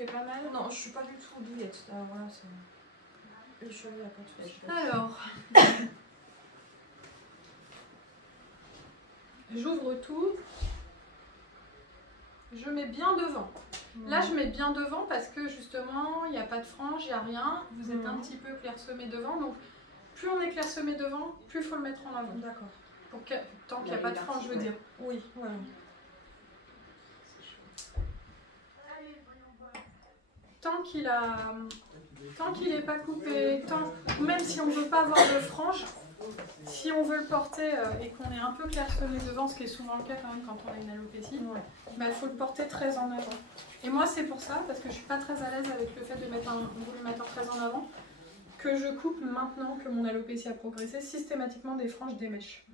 fait pas mal? Non, je suis pas du tout douillette. Alors voilà, les cheveux, il n'y a pas de souci. Alors, j'ouvre tout. Je mets bien devant. Là, je mets bien devant parce que justement, il n'y a pas de frange, il n'y a rien. Vous êtes un petit peu clairsemé devant. Donc, plus on est clairsemé devant, plus il faut le mettre en avant. D'accord. Tant qu'il n'y a pas de frange, je veux dire. Oui, voilà. Tant qu'il n'est pas coupé, même si on ne veut pas avoir de frange, si on veut le porter et qu'on est un peu clairsemé devant, ce qui est souvent le cas quand même quand on a une alopécie, il faut le porter très en avant. Et moi c'est pour ça, parce que je ne suis pas très à l'aise avec le fait de mettre un volumateur très en avant, que je coupe maintenant que mon alopécie a progressé, systématiquement des franges des mèches.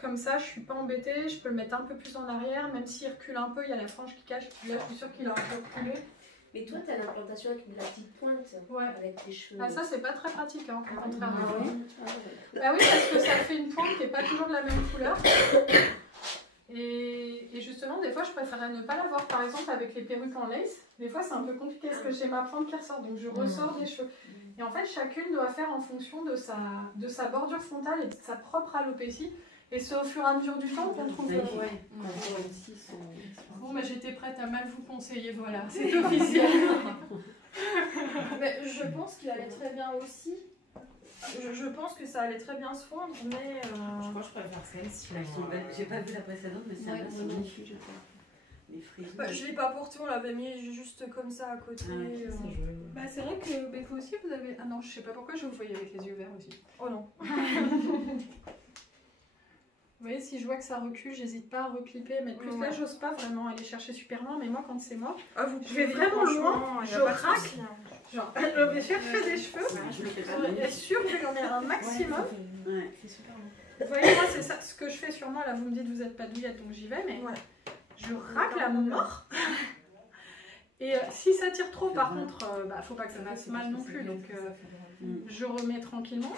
Comme ça, je ne suis pas embêtée, je peux le mettre un peu plus en arrière, même s'il recule un peu, il y a la frange qui cache. Là, je suis sûre qu'il aura un peu reculé. Mais toi, tu as l'implantation avec la petite pointe, avec tes cheveux. Ah, ça, c'est pas très pratique, hein, contrairement. Ah ouais. Bah oui, parce que ça fait une pointe qui n'est pas toujours de la même couleur. Et justement, des fois, je préférais ne pas l'avoir. Par exemple, avec les perruques en lace, des fois, c'est un peu compliqué parce que j'ai ma pointe qui ressort, donc je ressors des cheveux. Et en fait, chacune doit faire en fonction de sa bordure frontale et de sa propre alopécie. Et c'est au fur et à mesure du temps qu'on trouve... Bon, bah, j'étais prête à mal vous conseiller, voilà, c'est officiel. Mais je pense qu'il allait très bien aussi. Je pense que ça allait très bien se fondre, mais... Je crois que je préfère celle-ci. J'ai pas vu la précédente, mais celle-là, c'est magnifique. Les frisons. Bah, je l'ai pas porté, on l'avait mis juste comme ça à côté. Bah, c'est vrai que vous aussi, vous avez... Ah non, je sais pas pourquoi je vous voyais avec les yeux verts aussi. Oh non. Vous voyez, si je vois que ça recule, j'hésite pas à reclipper, mettre plus. Là, j'ose pas vraiment aller chercher super loin, mais moi, quand c'est mort, je vais vraiment loin, je craque. Genre, je vais chercher des cheveux, je suis sûre que j'en ai un maximum. Ouais, c'est super bon. Vous voyez, moi, c'est ça ce que je fais sur moi. Là, vous me dites, vous n'êtes pas douillette, donc j'y vais, mais je racle à mort. Et si ça tire trop, par contre, faut pas que ça fasse mal non plus, donc je remets tranquillement.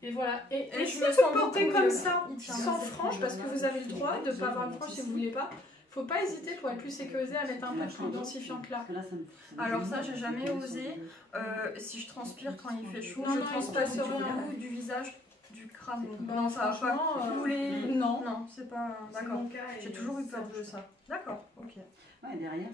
Et voilà, et si vous portez comme ça, sans frange, parce que vous avez le droit de ne pas avoir de frange si vous ne voulez pas, faut pas hésiter pour être plus sécurisé à mettre un peu plus densifiant que là. Alors ça, j'ai jamais osé. Si je transpire quand il fait chaud, Non, je non, transpire il se passe rien. au bout du visage, du crâne. Bon, Non, ça va pas couler. Non, Non, c'est pas... D'accord. J'ai toujours eu peur de ça. D'accord, ok. Ouais, derrière,